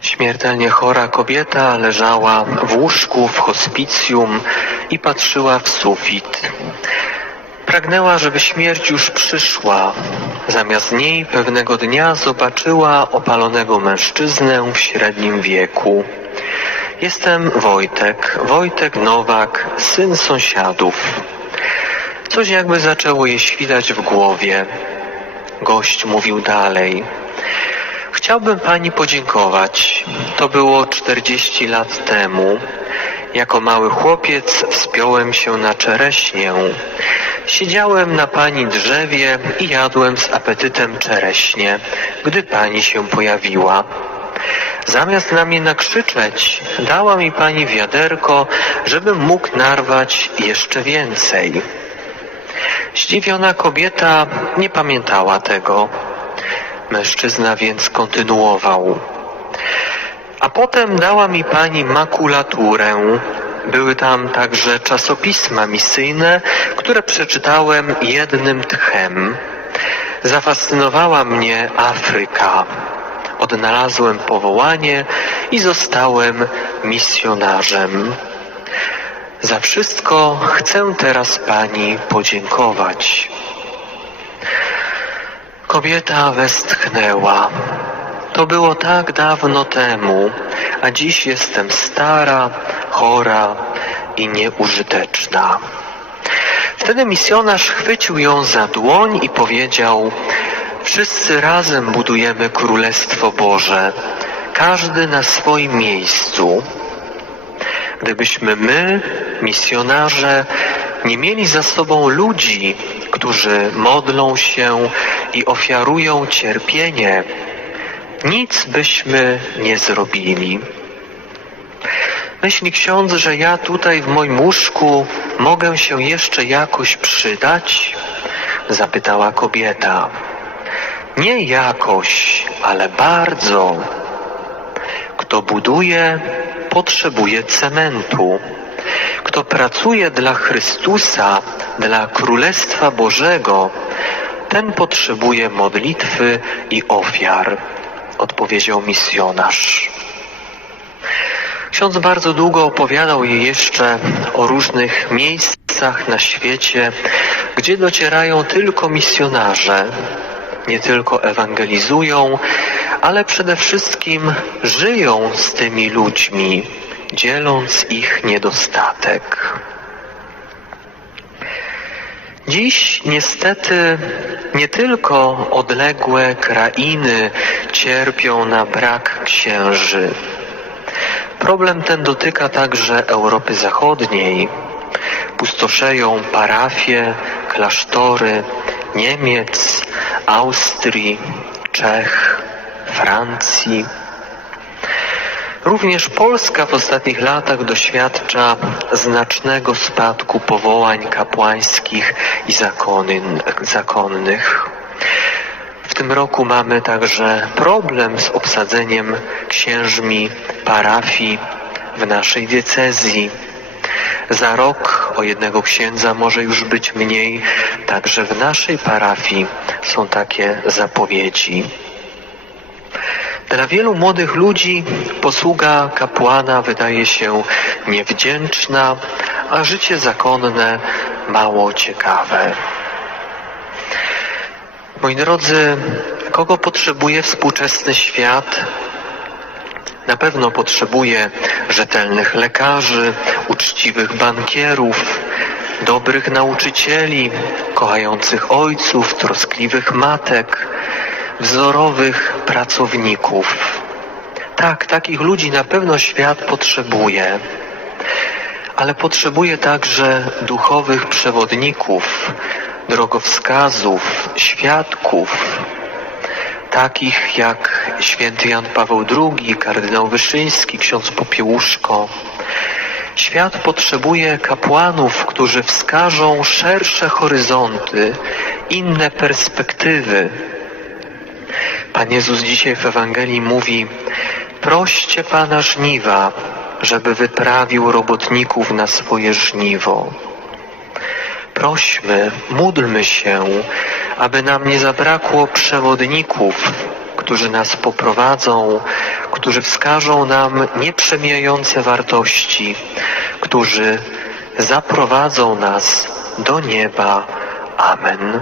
Śmiertelnie chora kobieta leżała w łóżku w hospicjum i patrzyła w sufit. Pragnęła, żeby śmierć już przyszła. Zamiast niej pewnego dnia zobaczyła opalonego mężczyznę w średnim wieku. Jestem Wojtek, Wojtek Nowak, syn sąsiadów. Coś jakby zaczęło jej świtać w głowie. Gość mówił dalej. Chciałbym pani podziękować. To było 40 lat temu. Jako mały chłopiec wspiąłem się na czereśnię. Siedziałem na pani drzewie i jadłem z apetytem czereśnie, gdy pani się pojawiła. Zamiast na mnie nakrzyczeć, dała mi pani wiaderko, żebym mógł narwać jeszcze więcej. Zdziwiona kobieta nie pamiętała tego. Mężczyzna więc kontynuował. A potem dała mi pani makulaturę. Były tam także czasopisma misyjne, które przeczytałem jednym tchem. Zafascynowała mnie Afryka. Odnalazłem powołanie i zostałem misjonarzem. Za wszystko chcę teraz pani podziękować. Kobieta westchnęła. To było tak dawno temu, a dziś jestem stara, chora i nieużyteczna. Wtedy misjonarz chwycił ją za dłoń i powiedział: Wszyscy razem budujemy Królestwo Boże, każdy na swoim miejscu. Gdybyśmy my, misjonarze, nie mieli za sobą ludzi, którzy modlą się i ofiarują cierpienie, nic byśmy nie zrobili. Myśli ksiądz, że ja tutaj w moim łóżku mogę się jeszcze jakoś przydać? Zapytała kobieta. Nie jakoś, ale bardzo. Kto buduje, potrzebuje cementu. Kto pracuje dla Chrystusa, dla Królestwa Bożego, ten potrzebuje modlitwy i ofiar, odpowiedział misjonarz. Ksiądz bardzo długo opowiadał jej jeszcze o różnych miejscach na świecie, gdzie docierają tylko misjonarze. Nie tylko ewangelizują, ale przede wszystkim żyją z tymi ludźmi, dzieląc ich niedostatek. Dziś niestety nie tylko odległe krainy cierpią na brak księży. Problem ten dotyka także Europy Zachodniej. Pustoszeją parafie, klasztory Niemiec, Austrii, Czech, Francji. Również Polska w ostatnich latach doświadcza znacznego spadku powołań kapłańskich i zakonnych. W tym roku mamy także problem z obsadzeniem księżmi parafii w naszej diecezji. Za rok o jednego księdza może już być mniej, także w naszej parafii są takie zapowiedzi. Dla wielu młodych ludzi posługa kapłana wydaje się niewdzięczna, a życie zakonne mało ciekawe. Moi drodzy, kogo potrzebuje współczesny świat? Na pewno potrzebuje rzetelnych lekarzy, uczciwych bankierów, dobrych nauczycieli, kochających ojców, troskliwych matek, wzorowych pracowników. Tak, takich ludzi na pewno świat potrzebuje, ale potrzebuje także duchowych przewodników, drogowskazów, świadków, takich jak święty Jan Paweł II, kardynał Wyszyński, ksiądz Popiełuszko. Świat potrzebuje kapłanów, którzy wskażą szersze horyzonty, inne perspektywy, Pan Jezus dzisiaj w Ewangelii mówi, proście Pana żniwa, żeby wyprawił robotników na swoje żniwo. Prośmy, módlmy się, aby nam nie zabrakło przewodników, którzy nas poprowadzą, którzy wskażą nam nieprzemijające wartości, którzy zaprowadzą nas do nieba. Amen.